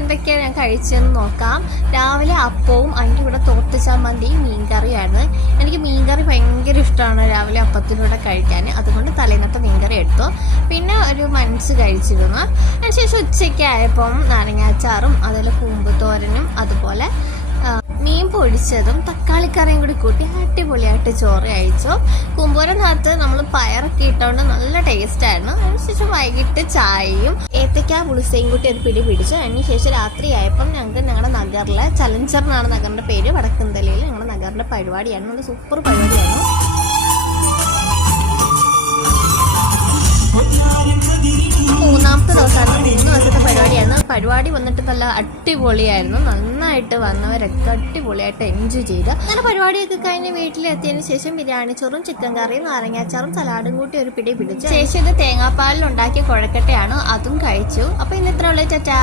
എന്തൊക്കെയാണ് ഞാൻ കഴിച്ചതെന്ന് നോക്കാം. രാവിലെ അപ്പവും അതിൻ്റെ കൂടെ തോട്ട് ചമ്മന്തിയും മീൻകറിയായിരുന്നു. എനിക്ക് മീൻകറി ഭയങ്കര ഇഷ്ടമാണ് രാവിലെ അപ്പത്തിലൂടെ കഴിക്കാൻ. അതുകൊണ്ട് തലേന്നത്തെ മീൻകറി എടുത്തു. പിന്നെ ഒരു മനസ്സ് കഴിച്ചിരുന്നു. അതിനുശേഷം ഉച്ചയ്ക്ക് ആയപ്പം നാരങ്ങാച്ചാറും അതുപോലെ കൂമ്പ് തോരനും അതുപോലെ മീൻ പൊടിച്ചതും തക്കാളിക്കറിയും കൂടി കൂട്ടി അടിപൊളിയായിട്ട് ചോറ് കഴിച്ചു. കൂമ്പോരനകത്ത് നമ്മൾ പയറൊക്കെ ഇട്ടുകൊണ്ട് നല്ല ടേസ്റ്റ് ആയിരുന്നു. അതിനുശേഷം വൈകിട്ട് ചായയും ഏത്തയ്ക്ക പുളിസയും കൂട്ടി ഒരു പിടി പിടിച്ചു. അതിനുശേഷം രാത്രിയായപ്പം ഞങ്ങൾക്ക് ഞങ്ങളുടെ നഗറിലെ ചലഞ്ചർ എന്നാണ് നഗറിൻ്റെ പേര്, വടക്കുംതലയിൽ ഞങ്ങളുടെ നഗറിൻ്റെ പരിപാടിയാണ്. നല്ല സൂപ്പർ പരിപാടിയാണ്. മൂന്നാമത്തെ ദിവസമാണ്, 3 ദിവസത്തെ പരിപാടിയാണ്. പരിപാടി വന്നിട്ട് നല്ല അടിപൊളിയായിരുന്നു. നന്നായിട്ട് വന്നവരൊക്കെ അടിപൊളിയായിട്ട് എൻജോയ് ചെയ്ത്. അങ്ങനെ പരിപാടിയൊക്കെ കഴിഞ്ഞ് വീട്ടിലെത്തിയതിന് ശേഷം ബിരിയാണി ചോറും ചിക്കൻ കറിയും നാരങ്ങാച്ചാറും സലാഡും കൂട്ടി ഒരു പിടി പിടിച്ചു. ശേഷം ഇത് തേങ്ങാപ്പാലിൽ ഉണ്ടാക്കിയ കുഴക്കട്ടയാണ്, അതും കഴിച്ചു. അപ്പോൾ ഇന്ന് ഇത്ര ഉള്ളൂ. ടാറ്റാ.